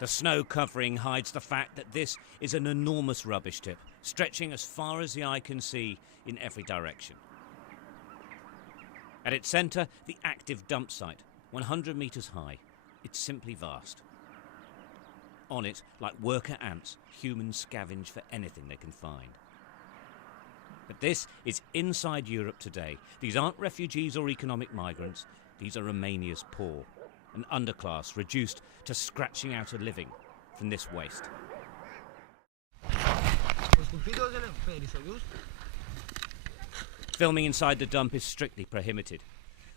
The snow covering hides the fact that this is an enormous rubbish tip, stretching as far as the eye can see in every direction. At its centre, the active dump site, 100 metres high. It's simply vast. On it, like worker ants, humans scavenge for anything they can find. But this is inside Europe today. These aren't refugees or economic migrants. These are Romania's poor, an underclass reduced to scratching out a living from this waste. Filming inside the dump is strictly prohibited,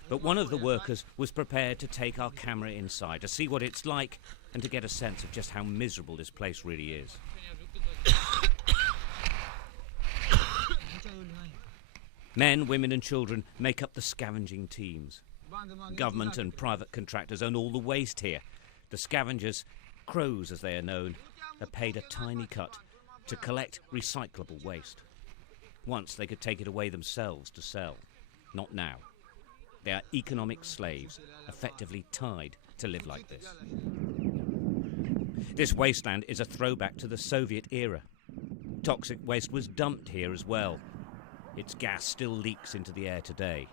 but one of the workers was prepared to take our camera inside to see what it's like and to get a sense of just how miserable this place really is. Men, women and children make up the scavenging teams. Government and private contractors own all the waste here. The scavengers, crows as they are known, are paid a tiny cut to collect recyclable waste. Once they could take it away themselves to sell. Not now. They are economic slaves, effectively tied to live like this. This wasteland is a throwback to the Soviet era. Toxic waste was dumped here as well. Its gas still leaks into the air today.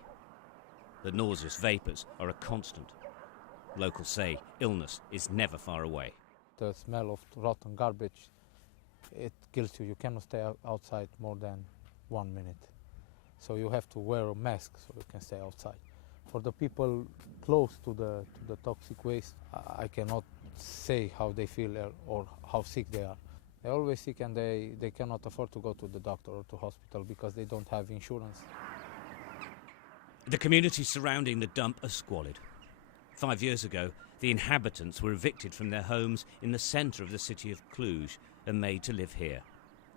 The nauseous vapours are a constant. Locals say illness is never far away. The smell of rotten garbage, it kills you. You cannot stay outside more than 1 minute. So you have to wear a mask so you can stay outside. For the people close to the toxic waste, I cannot say how they feel or how sick they are. They're always sick and they cannot afford to go to the doctor or to hospital because they don't have insurance. The communities surrounding the dump are squalid. 5 years ago, the inhabitants were evicted from their homes in the centre of the city of Cluj and made to live here,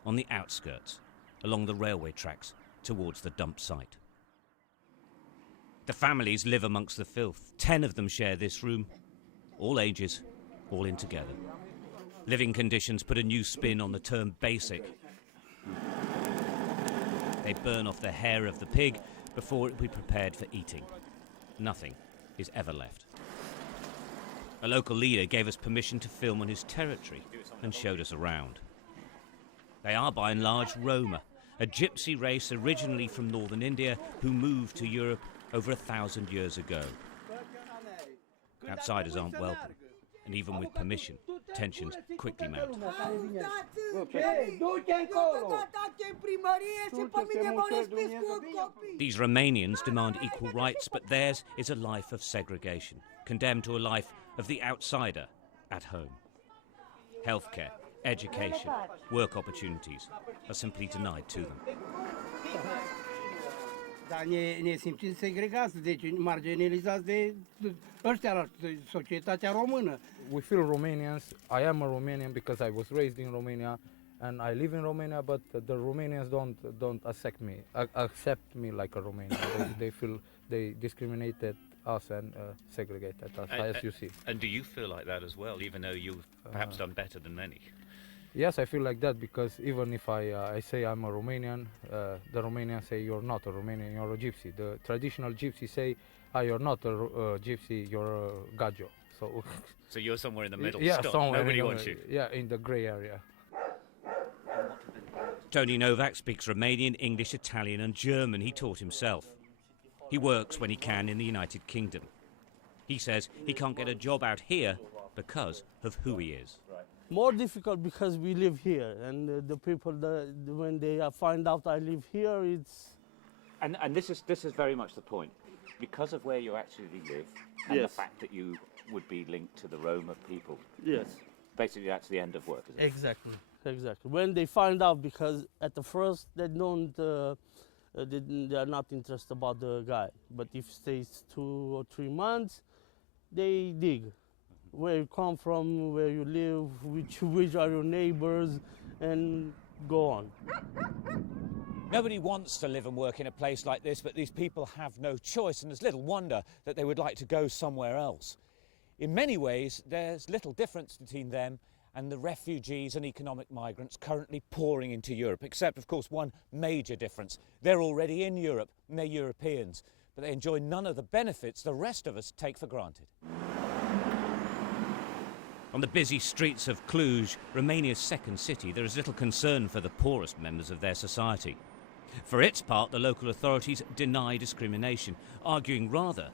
on the outskirts, along the railway tracks towards the dump site. The families live amongst the filth. 10 of them share this room, all ages, all in together. Living conditions put a new spin on the term basic. They burn off the hair of the pig before it be prepared for eating. Nothing is ever left. A local leader gave us permission to film on his territory and showed us around. They are by and large Roma, a gypsy race originally from northern India who moved to Europe over 1,000 years ago. Outsiders aren't welcome, and even with permission, tensions quickly mount. These Romanians demand equal rights, but theirs is a life of segregation, condemned to a life of the outsider at home. Healthcare, education, work opportunities are simply denied to them. Dar ne simțim segregați, deci marginalizați de ăștia, societatea română. We feel Romanians. I am a Romanian because I was raised in Romania and I live in Romania, but the Romanians don't accept me like a Romanian. They feel they discriminated us and segregated us, as you see. And do you feel like that as well, even though you've perhaps done better than many? Yes, I feel like that because even if I say I'm a Romanian, the Romanians say you're not a Romanian, you're a gypsy. The traditional gypsy say, you're not a gypsy, you're a gajo. So you're somewhere in the middle. Yeah, Stop. somewhere. Nobody wants you. Yeah, in the grey area. Tony Novak speaks Romanian, English, Italian and German. He taught himself. He works when he can in the United Kingdom. He says he can't get a job out here because of who he is. More difficult because we live here, and the people, when they find out I live here, it's... And this is very much the point. Because of where you actually live, and Yes. the fact that you would be linked to the Roma people. Yes. Basically, that's the end of work, isn't it? Exactly. Exactly. When they find out, because at the first they don't, they are not interested about the guy. But if it stays 2 or 3 months, they dig. Where you come from, where you live, which are your neighbors, and go on. Nobody wants to live and work in a place like this, but these people have no choice, and there's little wonder that they would like to go somewhere else. In many ways, there's little difference between them and the refugees and economic migrants currently pouring into Europe, except, of course, one major difference. They're already in Europe, and they're Europeans, but they enjoy none of the benefits the rest of us take for granted. On the busy streets of Cluj, Romania's second city, there is little concern for the poorest members of their society. For its part, the local authorities deny discrimination, arguing rather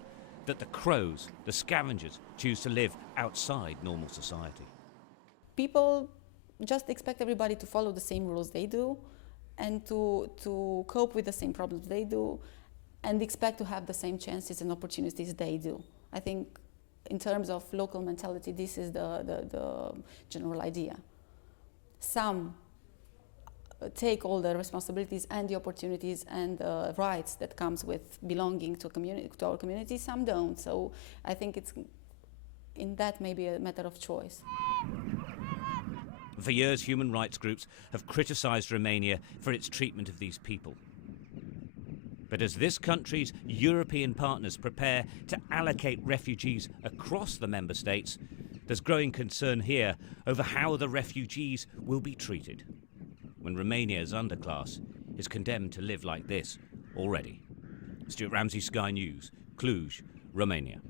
that the crows, the scavengers, choose to live outside normal society. People just expect everybody to follow the same rules they do and to cope with the same problems they do and expect to have the same chances and opportunities they do. I think in terms of local mentality, this is the general idea. Some take all the responsibilities and the opportunities and the rights that comes with belonging to a community, to our community. Some don't. So I think it's in that maybe a matter of choice. For years, human rights groups have criticised Romania for its treatment of these people. But as this country's European partners prepare to allocate refugees across the member states, there's growing concern here over how the refugees will be treated when Romania's underclass is condemned to live like this already. Stuart Ramsey, Sky News, Cluj, Romania.